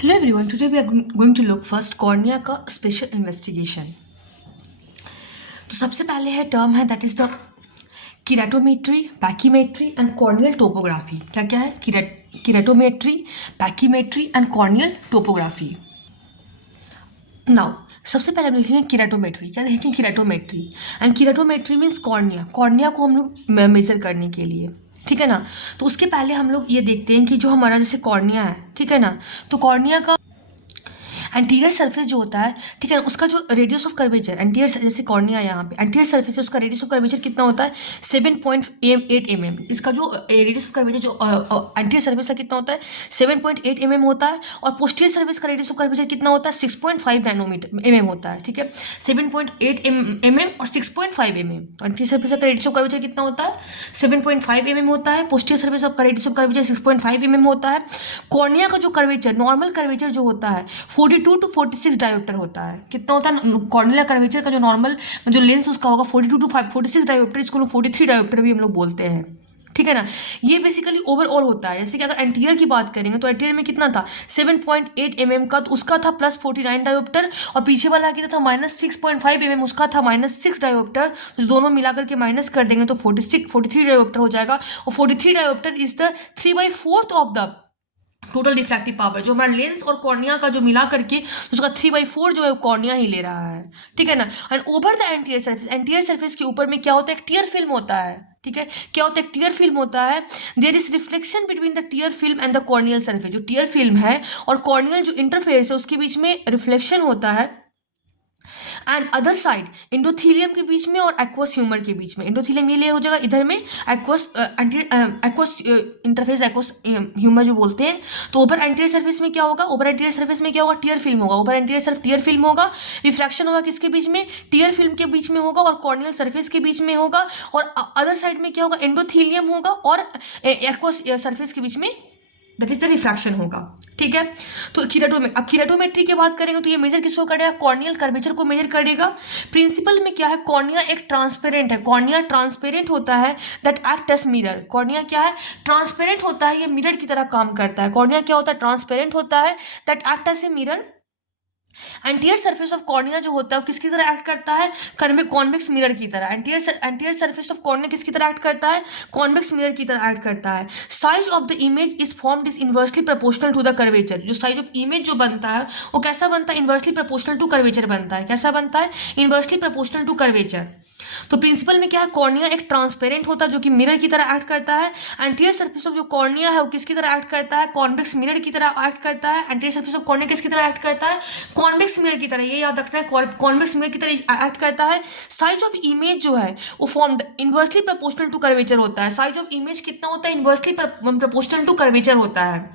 Hello everyone, today we are going to look first cornea का special investigation. तो सबसे पहले है टर्म है that is the keratometry, pachymetry and corneal topography. क्या क्या है? Keratometry, pachymetry and corneal topography. Now सबसे पहले हम लिखेंगे किरेटोमेट्री। क्या लिखेंगे? Keratometry. And keratometry means cornea, cornea को हम लोग मेजर करने के लिए, ठीक है ना। तो उसके पहले हम लोग ये देखते हैं कि जो हमारा जैसे कॉर्निया है, ठीक है ना, तो कॉर्निया का एंटीरियर सरफेस जो होता है, ठीक है, उसका जो रेडियस ऑफ कर्वेचर एंटीरियर, जैसे कॉर्निया यहाँ पे एंटीरियर सरफेस है, उसका रेडियस ऑफ कर्वेचर कितना होता है? 7.8 mm। इसका जो रेडियस ऑफ कर्वेचर जो एंटीरियर सरफेस का कितना होता है? 7.8 mm होता है। और पोस्टीरियर सरफेस का रेडियस ऑफ कर्वेचर कितना होता है? 6.5 नैनोमीटर mm होता है, ठीक है। 7.8 mm और 6.5 mm। तो एंटीरियर सरफेस का रेडियस ऑफ कर्वेचर कितना होता है? 7.5 mm होता है। पोस्टीरियर सरफेस का रेडियस ऑफ कर्वेचर 6.5 mm होता है। कॉर्निया का जो कर्वेचर, नॉर्मल कर्वेचर जो होता है 42 टू 46 डायोप्टर होता है। कितना होता है कॉर्निया कर्वेचर का? जो नॉर्मल जो लेंस उसका होगा 42 टू 46 डायोप्टर, इसको 43 डायोप्टर भी हम लोग बोलते हैं, ठीक है ना। ये बेसिकली ओवरऑल होता है। जैसे कि अगर एंटीरियर की बात करेंगे तो एंटीरियर में कितना था? 7.8 mm का, तो उसका था +49 डायोप्टर। और पीछे वाला कितना था? -6.5 mm, उसका था -6 डायोप्टर। तो दोनों मिलाकर के माइनस कर देंगे तो 43 डायोप्टर हो जाएगा। और 43 dioptre is the 3/4 of the total refractive power. जो हमारा लेंस और कॉर्निया का जो मिला करके उसका 3/4 जो है कॉर्निया ही ले रहा है, ठीक है ना। And over the anterior surface, anterior surface के ऊपर में क्या होता है? एक टीयर फिल्म होता है, ठीक है। क्या होता है? एक टीयर फिल्म होता है। There is reflection between the tear film and the corneal surface. जो टीयर फिल्म है और कॉर्नियल जो इंटरफेस है उसके बीच में रिफ्लेक्शन होता है। एंड अदर साइड एंडोथीलियम के बीच में और एक्वस ह्यूमर के बीच में, एंडोथीलियम ये लेयर हो जाएगा, इधर में aqueous aqueous interface, aqueous humour जो बोलते हैं। तो ओवर एंटीरियर सरफेस में क्या होगा? ओवर एंटीरियर सरफेस में क्या होगा? टीयर फिल्म होगा। Over anterior Surf tier film होगा। रिफ्रैक्शन होगा किसके बीच में? टीयर फिल्म के बीच में होगा और कॉर्नियल सरफेस के बीच में होगा। और अदर साइड में क्या होगा? एंडोथीलियम होगा और एक्वस सरफेस के बीच में, दैट इज द रिफ्रैक्शन होगा, ठीक है। तो अब किरेटोमेट्री की बात करेंगे तो ये मेजर किसको करेगा? कॉर्नियल कर्वेचर को मेजर करेगा। प्रिंसिपल में क्या है? कॉर्निया एक ट्रांसपेरेंट है, कॉर्निया ट्रांसपेरेंट होता है, that act as mirror. Cornea क्या है? ट्रांसपेरेंट होता है, ये मिरर की तरह काम करता है। कॉर्निया क्या होता है? ट्रांसपेरेंट होता है, that act as a mirror. Anterior surface of cornea जो होता है वो किसकी तरह एक्ट करता है? कॉन्वेक्स मिरर की तरह। एंटीरियर सरफेस ऑफ कॉर्निया किसकी तरह एक्ट करता है? कॉन्वेक्स मिरर की तरह एक्ट करता है। Size of the image is formed is inversely proportional to the curvature. जो साइज ऑफ इमेज जो बनता है वो कैसा बनता है? इनवर्सली प्रोपोर्शनल टू कर्वेचर बनता है। कैसा बनता है? Inversely proportional to curvature. तो प्रिंसिपल में क्या है? कॉर्निया एक ट्रांसपेरेंट होता है जो कि मिरर की तरह एक्ट करता है। एंटीरियर सरफेस ऑफ जो कॉर्निया है वो किसकी तरह एक्ट करता है? कॉन्वेक्स मिरर की तरह एक्ट करता है। एंटीरियर सरफेस ऑफ कॉर्निया किसकी तरह एक्ट करता है? कॉन्वेक्स मिरर की तरह, ये याद रखना है, कॉन्वेक्स मिरर की तरह एक्ट करता है। साइज ऑफ इमेज जो है वो formed inversely proportional to curvature होता है। साइज ऑफ इमेज कितना होता है? इनवर्सली प्रोपोर्शनल टू कर्वेचर होता है।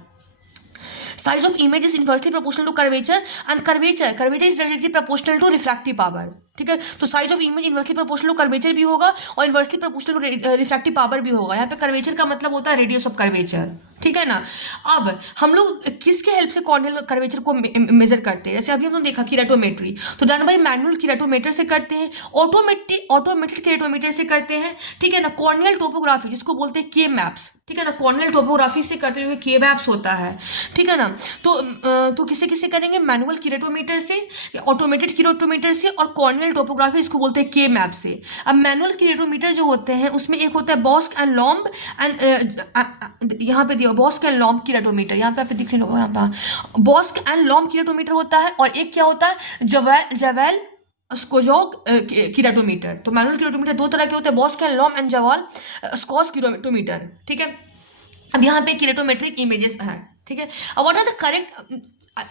Size of image is inversely proportional to curvature and curvature is directly proportional to refractive power, ठीक है। तो size of image inversely proportional to curvature भी होगा और inversely proportional to refractive power भी होगा। यहाँ पे कर्वेचर का मतलब होता है रेडियस ऑफ कर्वेचर, ठीक है ना। अब हम लोग किसके हेल्प से कॉर्नियल कर्वेचर को मेजर करते हैं? जैसे अभी हमने देखा किरेटोमेट्री, तो डन बाई मैनुअल किरेटोमीटर से करते हैं, ऑटोमेटिक किरेटोमीटर से करते हैं, ठीक है ना। कॉर्नियल टोपोग्राफी जिसको बोलते हैं के मैप्स, ठीक है ना, कॉर्नियल टोपोग्राफी से करते हुए के मैप्स होता है, ठीक है ना। तो किसे किसे करेंगे? मैनुअल किरेटोमीटर से, ऑटोमेटेड किरेटोमीटर से और कॉर्नियल टोपोग्राफी इसको बोलते हैं के मैप से। अब मैनुअल किरेटोमीटर जो होते हैं उसमें एक होता है बॉस्क एंड लॉम्ब एंड यहाँ पे दिया बॉस्क एंड लॉम्ब किरेटोमीटर, यहाँ पे आप दिख रहे होगा, यहाँ पे बॉस्क एंड लॉम्ब किरेटोमीटर होता है। और एक क्या होता है? जवेल स्कोजॉक किरेटोमीटर। तो मैनुअल किरेटोमीटर दो तरह के होते हैं, बॉस्क एंड लॉम्ब एंड जवाल स्कॉस किरेटोमीटर, ठीक है। अब यहाँ पे किरेटोमेट्रिक इमेजेस हैं, ठीक है। अब व्हाट आर द करेक्ट,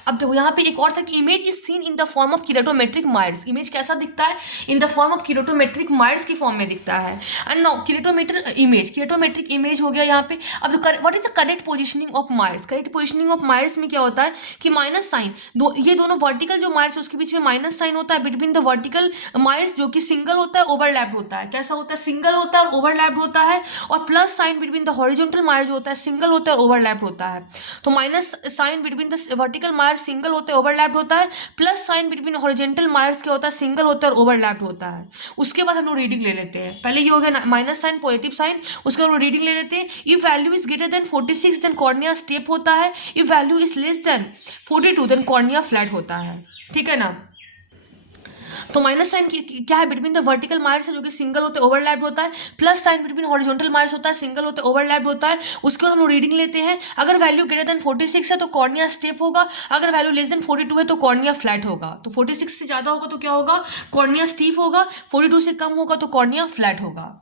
अब देखो यहाँ पे एक और था कि image is seen in the form of keratometric mires. Image कैसा दिखता है? In the form of keratometric mires की फॉर्म में दिखता है। एंड नाउ किरेटोमेट्रिक इमेज हो गया यहाँ पे। अब what is the correct positioning of mires? Correct positioning of mires में क्या होता है कि माइनस साइन, ये दोनों वर्टिकल जो मायर्स है उसके बीच में माइनस साइन होता है बिटवीन द वर्टिकल मायर्स, जो कि सिंगल होता है, ओवरलैप्ड होता है। कैसा होता है? सिंगल होता है और ओवरलैप्ड होता है। और plus sign between the horizontal मायर जो होता है, सिंगल होता है और ओवरलैप्ड होता है। तो minus sign between the vertical mire single होता है, ओवरलैप्ड होता है, plus sign between horizontal mires क्या होता है, सिंगल होता है और ओवरलैप्ड होता है। उसके बाद हम लोग रीडिंग ले लेते हैं, पहले ये हो गया माइनस साइन पॉजिटिव साइन, उसके बाद हम लोग रीडिंग ले लेते हैं। If value is greater than 46 then cornea steep होता है, if value is less than 42 then cornea flat होता है, ठीक है ना। तो माइनस साइन क्या है, बिटवीन द वर्टिकल मायर्स है जो कि सिंगल होते हैं, ओवरलैप्ड होता है, plus sign between horizontal mires होता है, सिंगल होते हैं, ओवरलैप्ड होता है। उसके बाद हम लोग रीडिंग लेते हैं, अगर वैल्यू ग्रेटर देन 46 है तो कॉर्निया स्टेप होगा, अगर वैल्यू लेस देन 42 है तो कॉर्निया फ्लैट होगा। तो 46 से ज़्यादा होगा तो क्या होगा, कॉर्निया स्टीफ होगा, 42 से कम होगा तो कॉर्निया फ्लैट होगा।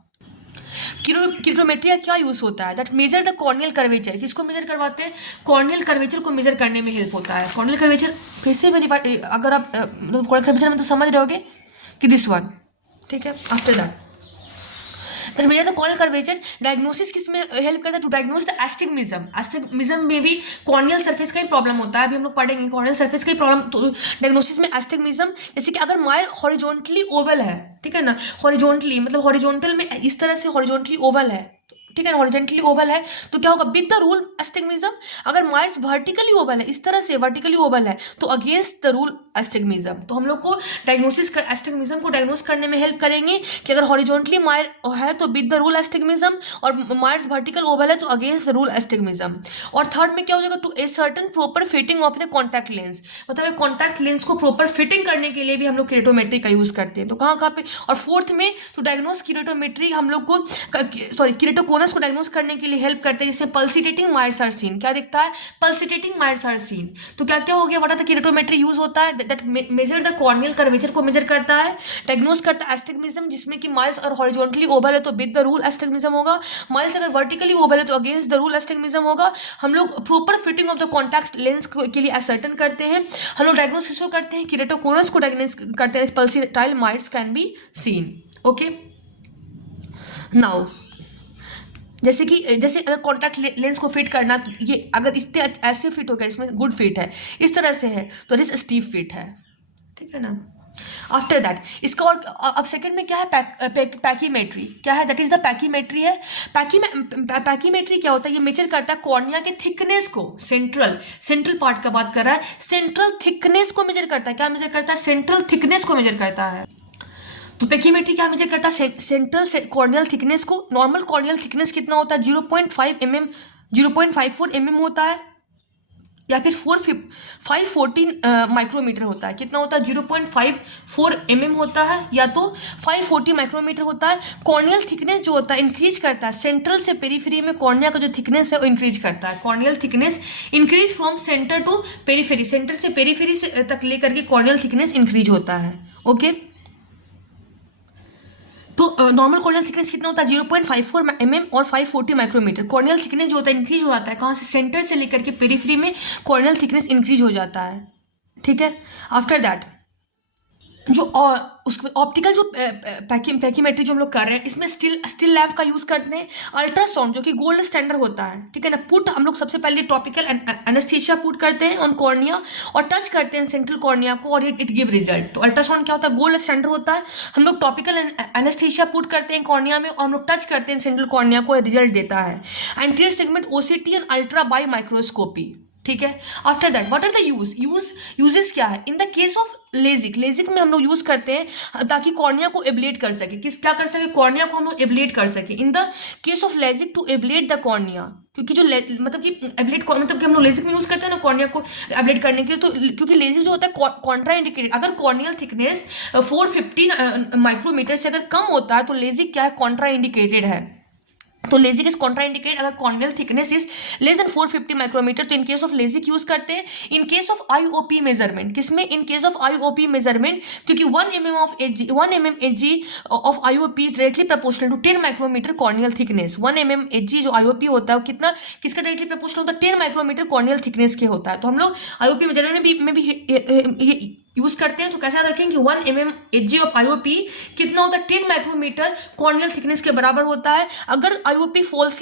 किरोमेट्री का क्या यूज होता है, that measure the corneal curvature, किसको मेजर करवाते हैं, कॉर्नियल कर्वेचर को मेजर करने में हेल्प होता है। कॉर्नियल कर्वेचर फिर से अगर आप कॉर्नियल कर्वेचर में तो समझ रहे होगे कि दिस वन, ठीक है। After that measure the corneal curvature, diagnosis किस में हेल्प करता है, टू डायग्नोस द एस्टिग्मिज्म। एस्टिग्मिज्म में भी कॉर्नियल सरफेस का ही प्रॉब्लम होता है, अभी हम लोग पढ़ेंगे कॉर्नियल सरफेस का ही प्रॉब्लम। तो डायग्नोसिस में एस्टिग्मिज्म, जैसे कि अगर मायर हॉरिजॉन्टली ओवल है, ठीक है ना, हॉरिजॉन्टली मतलब हॉरिजॉन्टल में इस तरह से हॉरिजॉन्टली ओवल है, ठीक है, हॉरिजॉन्टली ओवल है तो क्या होगा, विद द रूल एस्टिग्मिज्म। अगर मायर्स वर्टिकली ओवल है, इस तरह से वर्टिकली ओवल है तो अगेंस्ट द रूल एस्टिग्मिज्म। तो हम लोग को डायग्नोसिस कर एस्टिग्मिज्म को डायग्नोस करने में हेल्प करेंगे कि अगर हॉरिजॉन्टली मायर है तो विद द रूल एस्टिग्मिज्म, और मायर्स वर्टिकल ओवल है तो अगेंस्ट द रूल एस्टिग्मिज्म। और थर्ड में क्या हो जाएगा, to a certain proper fitting of the contact lens, मतलब कॉन्टैक्ट लेंस को प्रॉपर फिटिंग करने के लिए भी हम लोग किरेटोमेट्री का यूज करते हैं। तो कहाँ पे, और फोर्थ में टू डायग्नोस किरेटोमेट्री हम लोग को किरेटोकोनस को डायग्नोस करने के लिए हेल्प करते हैं, जिसमें पल्सिटेटिंग मायर्स आर सीन। क्या दिखता है, पल्सिटेटिंग मायर्स आर सीन। तो क्या क्या हो गया, व्हाट आर द किरेटोमेट्री यूज होता है, that measure the corneal curvature को मेजर करता है, डायग्नोस करता है एस्टिग्मिज्म, जिसमें कि मायर्स और हॉरिजॉन्टली ओवल है तो विद द रूल एस्टिग्मिज्म होगा, मायर्स अगर वर्टिकली ओवल है तो अगेंस्ट द रूल एस्टिग्मिज्म होगा। हम लोग proper fitting of the contact lens के लिए असर्टन करते हैं। हम लोग डायग्नोस किसको करते हैं, किरेटोकोनस को डायग्नोस करते हैं, pulsatile mires can be seen. Okay, now जैसे अगर कॉन्टैक्ट लेंस को फिट करना, तो ये अगर इस ऐसे फिट हो गया, इसमें गुड फिट है, इस तरह से है तो दिस स्टीफ फिट है, ठीक है ना। आफ्टर दैट इसका और अब सेकंड में क्या है, पैकीमेट्री क्या है, दैट इज द पैकीमेट्री है। पैकीमेट्री क्या होता है, ये मेजर करता है कॉर्निया के थिकनेस को, सेंट्रल पार्ट का बात कर रहा है, सेंट्रल थिकनेस को मेजर करता है। क्या मेजर करता है, सेंट्रल थिकनेस को मेजर करता है। तो पैकीमेट्री क्या मेजर करता है, सेंट्रल कॉर्नियल थिकनेस को। नॉर्मल कॉर्नियल थिकनेस कितना होता है, 0.5 mm 0.54 mm होता है, या फिर 514 माइक्रोमीटर होता है। कितना होता है, 0.54 mm होता है, या तो 540 माइक्रोमीटर होता है। कॉर्नियल थिकनेस जो होता है इंक्रीज करता है सेंट्रल से पेरीफेरी में, कॉर्निया का जो थिकनेस है वो इंक्रीज करता है। Corneal thickness increase from centre to periphery, centre से पेरीफेरी से तक लेकर के कॉर्नियल थिकनेस इंक्रीज होता है। ओके, तो नॉर्मल कॉर्नियल थिकनेस कितना होता है, 0.54 mm और 540 माइक्रोमीटर। कॉर्नियल थिकनेस जो होता है इंक्रीज हो जाता है, कहाँ से, सेंटर से लेकर के पेरीफ्री में कॉर्नियल थिकनेस इंक्रीज हो जाता है, ठीक है। आफ्टर दैट जो उसके ऑप्टिकल जो पैकीमेट्री जो हम लोग कर रहे हैं, इसमें स्टिल लैम्प का यूज करते हैं, अल्ट्रासाउंड जो कि गोल्ड स्टैंडर्ड होता है, ठीक है ना। पुट हम लोग सबसे पहले टॉपिकल एनेस्थीसिया पुट करते हैं ऑन कॉर्निया और टच करते हैं सेंट्रल कॉर्निया को, और इट गिव रिजल्ट। तो अल्ट्रासाउंड क्या होता है, गोल्ड स्टैंडर्ड होता है, हम लोग टॉपिकल एनेस्थीसिया पुट करते हैं कॉर्निया में और हम लोग टच करते हैं सेंट्रल कॉर्निया को, रिजल्ट देता है। Anterior segment OCT and ultra biomicroscopy, ठीक है। After that what are the uses क्या है, in the case of LASIK में हम लोग यूज करते हैं ताकि कॉर्निया को एब्लेट कर सके, क्या कर सके, कॉर्निया को हम लोग एब्लेट कर सके। In the case of LASIK to ablate the cornea, क्योंकि जो मतलब कि एब्लेट मतलब कि हम लोग लेजिक में यूज करते हैं ना कॉर्निया को एब्लेट करने के लिए, तो क्योंकि लेजिक जो होता है कॉन्ट्रा इंडिकेटेड, अगर कॉर्नियल थिकनेस 415 माइक्रोमीटर से अगर कम होता है तो लेजिक क्या है, कॉन्ट्रा इंडिकेटेड है। तो लेजिक इज कॉन्ट्रा इंडिकेट अगर corneal thickness is less than 450 micrometer, तो in case of LASIK use करते हैं। In case of IOP measurement, किसमें, in case of IOP measurement, क्योंकि 1 mm Hg of IOP is directly proportional to 10 micrometer corneal thickness. 1 mm Hg जो IOP होता है वो कितना, किसका डायरेक्टली प्रोपोर्शनल होता है, 10 माइक्रोमीटर कॉर्नियल थिकनेस के होता है। तो हम लोग आईओपी मेजरमेंट में भी यूज करते हैं। तो कैसे याद रखेंगे, 1 mm Hg ऑफ आईओपी कितना होता है, 10 माइक्रोमीटर कॉर्नियल थिकनेस के बराबर होता है। अगर आईओपी फॉल्स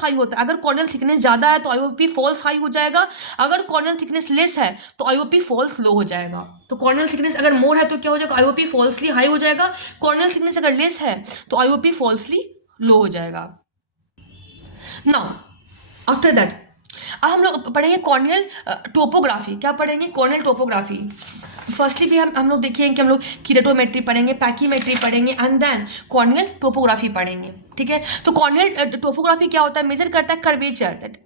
हाई होता है, अगर कॉर्नियल थिकनेस ज्यादा है तो आईओपी फॉल्स हाई हो जाएगा, अगर कॉर्नियल थिकनेस लेस है तो आईओपी फॉल्स लो हो जाएगा। तो कॉर्नियल थिकनेस अगर मोर है तो क्या हो जाएगा, आईओपी फॉल्सली हाई हो जाएगा, कॉर्नियल थिकनेस अगर लेस है तो आईओपी फॉल्सली लो हो जाएगा। नाउ आफ्टर दैट अब हम लोग पढ़ेंगे कॉर्नियल टोपोग्राफी। क्या पढ़ेंगे? Corneal topography. फर्स्टली भी हम लोग देखेंगे कि हम लोग किरेटोमेट्री पढ़ेंगे, पैकीमेट्री पढ़ेंगे एंड देन कॉर्नियल टोपोग्राफी पढ़ेंगे। ठीक है, तो कॉर्नियल टोपोग्राफी क्या होता है? मेजर करता है कर्वेचर,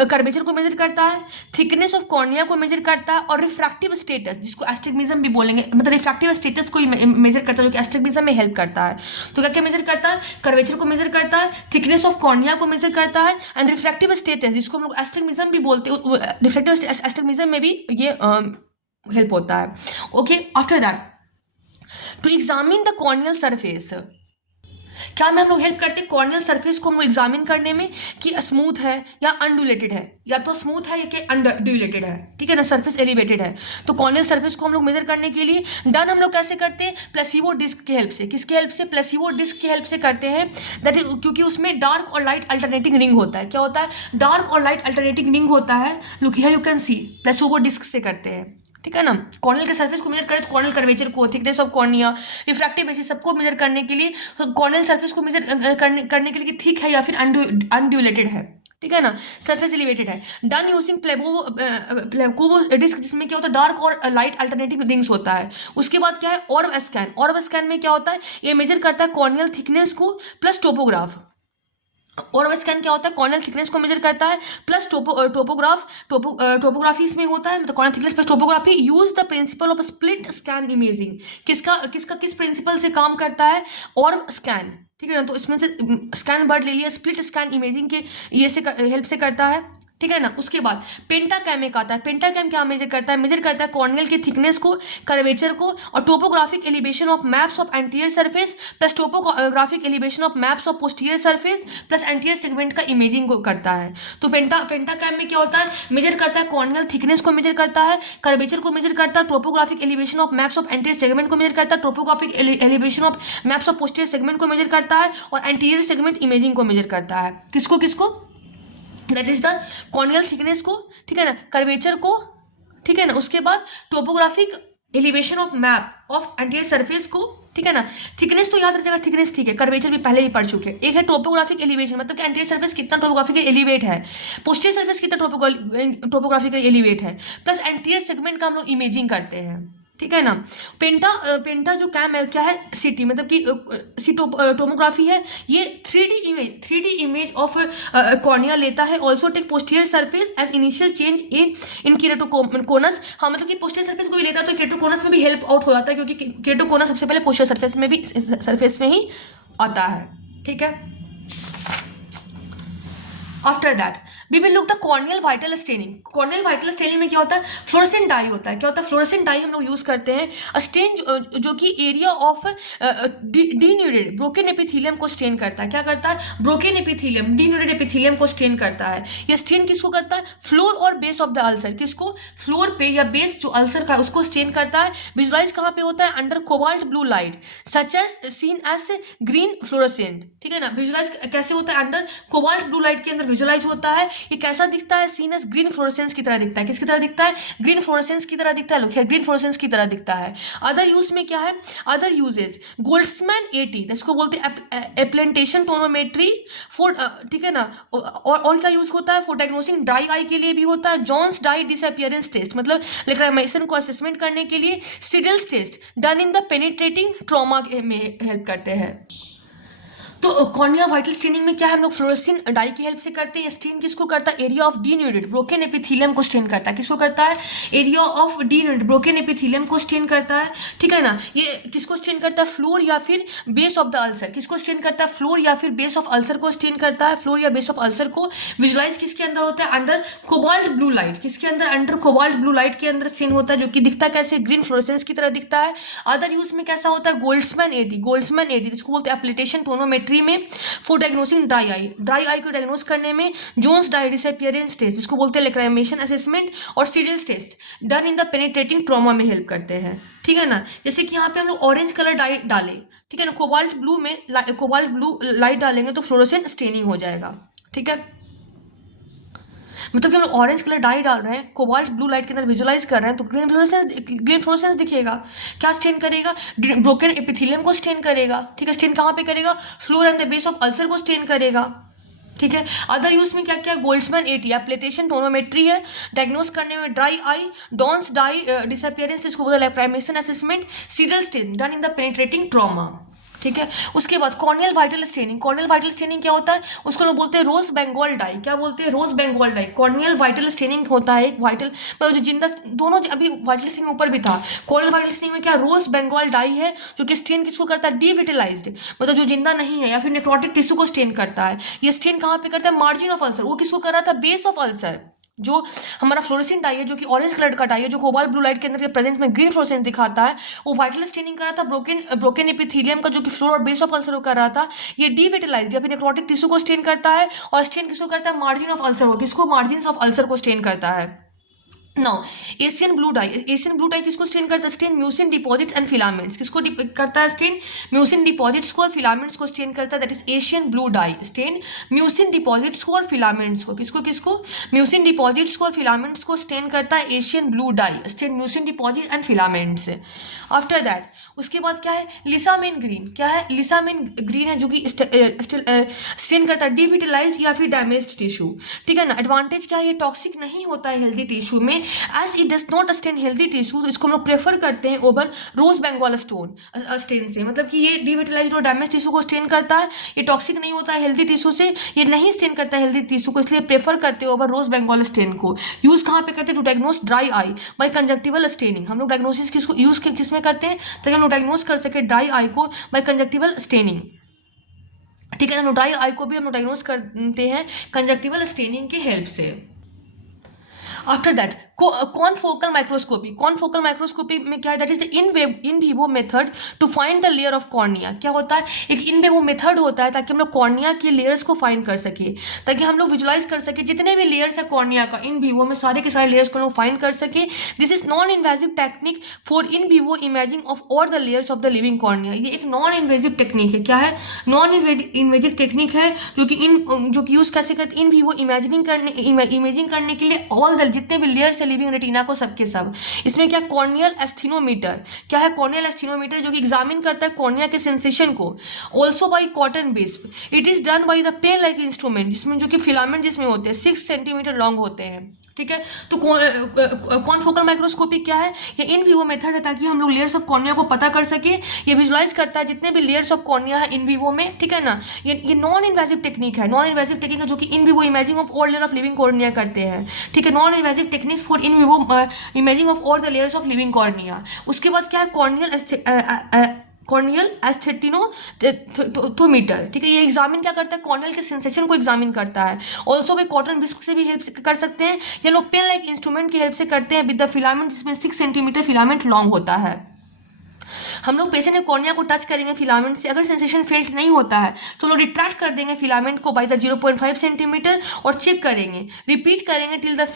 कर्वेचर को मेजर करता है, थिकनेस ऑफ कॉर्निया को मेजर करता है, और रिफ्रैक्टिव स्टेटस, जिसको एस्टिग्मेटिज्म भी बोलेंगे, मतलब रिफ्रैक्टिव स्टेटस को मेजर करता है, जो कि एस्टिग्मेटिज्म में हेल्प करता है। तो क्या क्या मेजर करता है? कर्वेचर को मेजर करता है, थिकनेस ऑफ कॉर्निया को मेजर करता है, एंड रिफ्रैक्टिव स्टेटस, जिसको हम लोग एस्टिग्मेटिज्म भी बोलते हैं, रिफ्रैक्टिव एस्टिग्मेटिज्म में भी ये हेल्प होता है। Okay, after that to examine the corneal surface, क्या में हम लोग हेल्प करते हैं कॉर्नियल सरफेस को हम लोग एग्जामिन करने में कि स्मूथ है या अनड्यूलेटेड है, या तो स्मूथ है या कि अनड्यूलेटेड है। ठीक है ना, सरफेस एलिवेटेड है। तो कॉर्नियल सरफेस को हम लोग मेजर करने के लिए डन हम लोग कैसे करते हैं? प्लेसिबो डिस्क की हेल्प से। किसकी हेल्प से? प्लेसिबो डिस्क की हेल्प से करते हैं। दैट इज क्योंकि उसमें डार्क और लाइट अल्टरनेटिंग रिंग होता है। क्या होता है? डार्क और लाइट अल्टरनेटिंग रिंग होता है। Look here you can see, Placido disc से करते हैं। ठीक है ना, कॉर्नियल के सरफेस को मेजर करें तो कॉर्नियल कर्वेचर को, thickness of cornea, refractive basis, सबको मेजर करने के लिए कॉर्नियल सरफेस को मेजर करने के लिए कि थिक है या फिर अनड्यूलेटेड है। ठीक है ना, सरफेस एलिवेटेड है। डन यूजिंग प्लेबो डिस्क, जिसमें क्या होता है? डार्क और लाइट अल्टरनेटिंग रिंग्स होता है। उसके बाद क्या है? ऑर्ब स्कैन। ऑर्ब स्कैन में क्या होता है? ये मेजर करता है कॉर्नियल थिकनेस को प्लस टोपोग्राफ। और स्कैन क्या होता है? कॉर्नियल थिकनेस को मेजर करता है प्लस टोपोग्राफी इसमें होता है, मतलब corneal thickness plus topography. Use the principle of split scan imaging. किस प्रिंसिपल से काम करता है? और स्कैन। ठीक है ना, तो इसमें से स्कैन वर्ड ले लिया, स्प्लिट स्कैन इमेजिंग के ये से हेल्प से करता है। ठीक है ना, उसके बाद पेंटाकैम एक आता है। पेंटाकैम क्या मेजर करता है? मेजर करता है कॉर्नियल की थिकनेस को, कर्वेचर को, और topographic elevation of maps of anterior surface plus topographic elevation of maps of posterior surface plus anterior segment का इमेजिंग को करता है। तो पेंटाकैम में क्या होता है? मेजर करता है कॉर्नियल थिकनेस को मेजर करता है, कर्वेचर को मेजर करता है, topographic elevation of maps of anterior segment को मेजर करता है, topographic elevation of maps of posterior segment को मेजर करता है, और एंटीरियर सेगमेंट इमेजिंग को मेजर करता है। किसको किसको? That is the corneal thickness को, ठीक है ना, कर्वेचर को, ठीक है ना, उसके बाद topographic elevation of map of anterior surface को। ठीक है ना, थिकनेस तो याद रखिएगा, थिकनेस ठीक है, कर्वेचर भी पहले ही पढ़ चुके हैं। एक है टोपोग्राफिक एलिवेशन, मतलब कि एंटीरियर सरफेस कितना टोपोग्राफिकल एलिवेट है, पोस्टीरियर सरफेस कितना टोपोग्राफिकल एलिवेट है, प्लस एंटीरियर सेगमेंट का हम लोग इमेजिंग करते हैं। ठीक है ना, पेंटा जो कैम है क्या है? सिटी, मतलब कि टोमोग्राफी है। ये 3D इमेज ऑफ कॉर्निया लेता है। Also take posterior surface as initial change in keratoconus. हाँ, मतलब कि पोस्टीरियर सरफेस को भी लेता है तो केरेटोकोनस में भी हेल्प आउट हो जाता है, क्योंकि केरेटोकोनस सबसे पहले पोस्टीरियर सरफेस में ही आता है। ठीक है, after that we will look the corneal vital staining. Corneal vital staining में क्या होता है? फ्लोरेसेंट डाई होता है। क्या होता है? फ्लोरेसेंट डाई हम लोग यूज करते हैं। स्टेन जो कि एरिया ऑफ डीन्यूडेड ब्रोकन एपिथेलियम को स्टेन करता है। क्या करता है? ब्रोकन एपिथेलियम, डीन्यूडेड एपिथेलियम को स्टेन करता है। यह स्टेन किसको करता है? फ्लोर और बेस ऑफ द अल्सर। किसको? फ्लोर पे या बेस जो अल्सर का है उसको स्टेन करता है। विजुलाइज कहाँ पे होता है? Under cobalt blue light such as seen as green fluorescent. ठीक है ना, विजुलाइज कैसे होता है? अंडर कोबाल्ट ब्लू लाइट के अंदर विजुलाइज होता है। ये कैसा दिखता है? सीन एज ग्रीन फ्लोरेसेंस की तरह दिखता है। किसकी तरह दिखता है? ग्रीन फ्लोरेसेंस की तरह दिखता है। लोग ग्रीन फ्लोरेसेंस की तरह दिखता है। अदर यूज में क्या है? अदर यूजेस गोल्ड्समैन 80, इसको बोलते हैं एप्लेंटेशन टोनोमेट्री फॉर, ठीक है ना, और क्या यूज होता है? फॉर डायग्नोसिंग ड्राई आई के लिए भी होता है। जॉन्स डाई डिसअपियरेंस टेस्ट, मतलब लेक्रामाइसन को असेसमेंट करने के लिए। Seidel's test done in the penetrating trauma में हेल्प करते हैं। तो कॉर्निया वाइटल स्टेनिंग में क्या है? हम लोग फ्लोरेसिन डाई की हेल्प से करते हैं। स्टेन किसको करता है? एरिया ऑफ डीन्यूडेड ब्रोकन एपिथेलियम को स्टेन करता है। किसको करता है? एरिया ऑफ डीन्यूडेड ब्रोकन एपिथेलियम को स्टेन करता है। ठीक है ना, ये किसको स्टेन करता है? फ्लोर या फिर बेस ऑफ द अल्सर। किसको स्टेन करता है? फ्लोर या फिर बेस ऑफ अल्सर को स्टेन करता है। फ्लोर या बेस ऑफ अल्सर को विजुलाइज किसके अंदर होता है? Under cobalt blue light. किसके अंदर? अंडर कोबाल्ट ब्लू लाइट के अंदर स्टेन होता है, जो कि दिखता कैसे? ग्रीन फ्लोरेसेंस की तरह दिखता है। अदर यूज में कैसा होता है? गोल्ड्समैन 80 इसको बोलते हैं एप्लेटेशन टोनोमेट्री में फॉर डायग्नोसिंग ड्राई आई को डायग्नोस करने में। जोन्स डाई डिसअपियरेंस टेस्ट, जिसको बोलते हैं लेक्रामाइसन असेसमेंट, और serious test done in the penetrating trauma में हेल्प करते हैं। ठीक है ना, जैसे कि यहाँ पे हम लोग ऑरेंज कलर डाई डाले, ठीक है ना, कोबाल्ट ब्लू लाइट डालेंगे तो फ्लोरोसेंट स्टेनिंग हो जाएगा। ठीक है, मतलब कि हम लोग ऑरेंज कलर डाई डाल रहे हैं, कोबाल्ट ब्लू लाइट के अंदर विजुलाइज कर रहे हैं, तो ग्रीन फ्लोरेसेंस दिखेगा। क्या स्टेन करेगा? ब्रोकन एपिथेलियम को स्टेन करेगा। ठीक है, स्टेन कहाँ पे करेगा? Floor and the base of ulcer को स्टेन करेगा। ठीक है। अदर यूज में क्या क्या, गोल्ड्समैन 80 एप्लिटेशन टोनोमेट्री है, डायग्नोस करने में dry eye, Jones dye disappearance जिसको बोला है प्राइमेशन assessment, Seidel stain done in the penetrating trauma. ठीक है। उसके बाद corneal vital staining, corneal vital staining क्या होता है, उसको लोग बोलते हैं रोज बेंगोल डाई। क्या बोलते हैं, rose bengal dye. Corneal vital staining होता है एक वाइटल जो जिंदा दोनों, अभी वाइटल स्टेनिंग ऊपर भी था, कॉर्नियल वाइटल स्टेनिंग में क्या रोज बेंगोल डाई है जो कि स्टेन किसको करता है, डिविटलाइज्ड, मतलब जो जिंदा नहीं है या फिर नेक्रोटिक टिश्यू को स्टेन करता है। ये स्टेन कहाँ पे करता है, मार्जिन ऑफ अल्सर। वो किसको कर रहा था, बेस ऑफ अल्सर। जो हमारा फ्लोरेसेंट डाई है जो कि ऑरेंज कलर का डाई है, जो कोबाल्ट ब्लू लाइट के अंदर के प्रेजेंस में ग्रीन फ्लोरेसेंस दिखाता है, वो वाइटल स्टेनिंग कर रहा था ब्रोकन एपिथेलियम का जो कि फ्लोर और बेस ऑफ अल्सर कर रहा था। ये डिविटलाइज्ड या फिर नेक्रोटिक टिश्यू को स्टेन करता है, और स्टेन किसको करता है, मार्जिन ऑफ अल्सर को। किसको, मार्जिन ऑफ अल्सर को स्टेन करता है। No, Alcian blue dye, Alcian blue dye किसको स्टेन करता है, stain mucin deposits and filaments. किसको करता है, स्टेन म्यूसिन डिपॉजिट्स को और फिलामेंट्स को स्टेन करता है, that is Alcian blue dye. Stain mucin deposits को और फिलामेंट्स को, किसको म्यूसिन डिपॉजिट्स को और फिलामेंट्स को स्टेन करता है Alcian blue dye, stain mucin deposit and filaments. After that उसके बाद क्या है, लिसामेन ग्रीन। क्या है, लिसामेन ग्रीन है जो कि स्टेन करता है डिविटलाइज्ड या फिर डैमेज्ड टिश्यू। ठीक है ना। एडवांटेज क्या है, ये टॉक्सिक नहीं होता है हेल्दी टिश्यू में, as it does not stain healthy tissue. इसको हम लोग प्रेफर करते हैं ओवर रोज बेंगोल स्टेन से, मतलब कि ये डिविटलाइज्ड और डैमेज टिश्यू को स्टेन करता है, ये टॉक्सिक नहीं होता है हेल्दी टिश्यू से, ये नहीं स्टेन करता है हेल्दी टिश्यू को, इसलिए प्रेफर करते हैं ओवर रोज बेंगोल स्टेन को। यूज कहाँ पे करते हैं, to diagnose dry eye by conjunctival staining. हम लोग डायग्नोसिस किसको यूज किस में करते हैं, ताकि हम लोग डायग्नोस कर सके ड्राई आई को बाय कंजक्टिवल स्टेनिंग। ठीक है ना। ड्राई आई को भी हम लोग डायग्नोस करते हैं कंजक्टिवल स्टेनिंग की हेल्प से। After that confocal microscopy. Confocal microscopy में क्या है, that is in vivo method to find the layer of cornea. क्या होता है, एक इन विवो मेथड होता है ताकि हम लोग कॉर्निया की लेयर्स को फाइंड कर सके, ताकि हम लोग विजुलाइज कर सके जितने भी लेयर्स है कॉर्निया का इन विवो में, सारे के सारे लेयर्स को लोग फाइंड कर सके। This is non invasive technique for in vivo imaging of all the layers of the living cornea. ये एक नॉन इन्वेजिव टेक्निक है। क्या है, नॉन इन्वेजिव टेक्निक है जो कि यूज कैसे करते, इन विवो इमेजिंग करने के लिए ऑल द जितने भी लेयर्स लिविंग रेटिना को सबके सब। इसमें क्या, कॉर्नियल एस्थेनोमीटर। क्या है, कॉर्नियल एस्थेनोमीटर जो कि एग्जामिन करता है कॉर्निया के सेंसेशन को। Also by cotton base, it is done by the pen like instrument, जिसमें जो कि फिलामेंट जिसमें होते हैं 6 सेंटीमीटर लॉन्ग होते हैं। ठीक है। तो कॉनफोकल माइक्रोस्कोपी क्या है, ये इन विवो मेथड है ताकि हम लोग लेयर्स ऑफ कॉर्निया को पता कर सके। ये विजुलाइज करता है जितने भी लेयर्स ऑफ कॉर्निया है इन विवो में। ठीक है ना। ये नॉन इन्वेजिव टेक्निक है, नॉन इन्वेजिव टेक्निक है जो कि in vivo imaging of all layer of living cornea करते हैं। ठीक है। Non invasive techniques for in vivo imaging of all the layers of living cornea. उसके बाद क्या है, कॉर्नियल एस्थेटिनोमीटर। ठीक है। ये एग्जामिन क्या करता है, कॉर्नियल के सेंसेशन को एग्जामिन करता है। ऑल्सो भाई कॉटन बिस्क से भी हेल्प कर सकते हैं, ये लोग पेन लाइक इंस्ट्रूमेंट की हेल्प से करते हैं विद द फिलामेंट, जिसमें 6 सेंटीमीटर फिलामेंट लॉन्ग होता है। हम लोग पेशेंट ने कॉर्निया को टच करेंगे फिलामेंट से, अगर सेंसेशन फेल्ट नहीं होता है तो लोग रिट्रैक्ट कर देंगे फिलामेंट को बाय द 0.5 सेंटीमीटर और चेक करेंगे, रिपीट करेंगे till the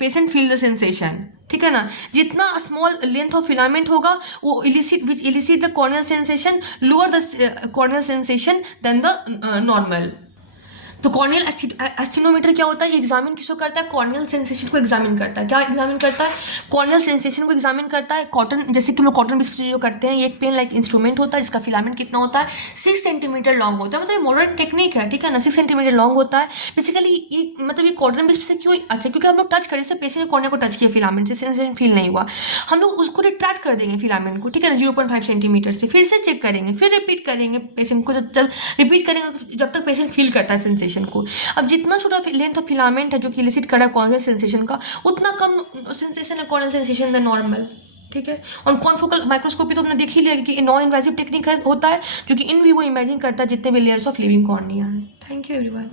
patient feel the sensation. ठीक है ना। जितना स्मॉल लेंथ ऑफ फिलामेंट होगा वो elicit the corneal sensation, lower the corneal sensation then the normal. तो कॉर्नियल एस्थेनोमीटर क्या होता है, ये एग्जामिन किसको करता है, कॉर्नियल सेंसेशन को एग्जामिन करता है। क्या एग्जामिन करता है, कॉर्नियल सेंसेशन को एग्जामिन करता है। कॉटन, जैसे कि हम लोग कॉटन बिस्क जो करते हैं, ये एक पेन लाइक इंस्ट्रूमेंट होता है, इसका फिलामेंट कितना होता है, 6 सेंटीमीटर लॉन्ग होता है। मतलब मॉडर्न टेक्निक है। ठीक है ना। 6 सेंटीमीटर लॉन्ग होता है बेसिकली। ये मतलब ये कॉटन बिस्क से क्यों अच्छा, क्योंकि हम लोग टच करें, जैसे पेशेंट ने कॉर्निया को टच किया फिलामेंट से, सेंसेशन फील नहीं हुआ, हम लोग उसको रिट्रैक्ट कर देंगे फिलामेंट को। ठीक है ना, 0.5 सेंटीमीटर से, फिर से चेक करेंगे, फिर रिपीट करेंगे पेशेंट को, जब रिपीट करेंगे जब तक पेशेंट फील करता है सेंसेशन को। अब जितना छोटा लेंथ ऑफ फिलामेंट है जो कि इलिसिट कर रहा है कॉर्नियल सेंसेशन का, उतना कम सेंसेशन है कॉर्नियल सेंसेशन द नॉर्मल। ठीक है। और कॉनफोकल माइक्रोस्कोपी तो हमने देख ही लिया कि नॉन इन्वेजिव टेक्निक होता है जो कि इन विवो इमेजिंग करता है जितने भी लेयर्स ऑफ लिविंग कॉर्निया है। Thank you everyone.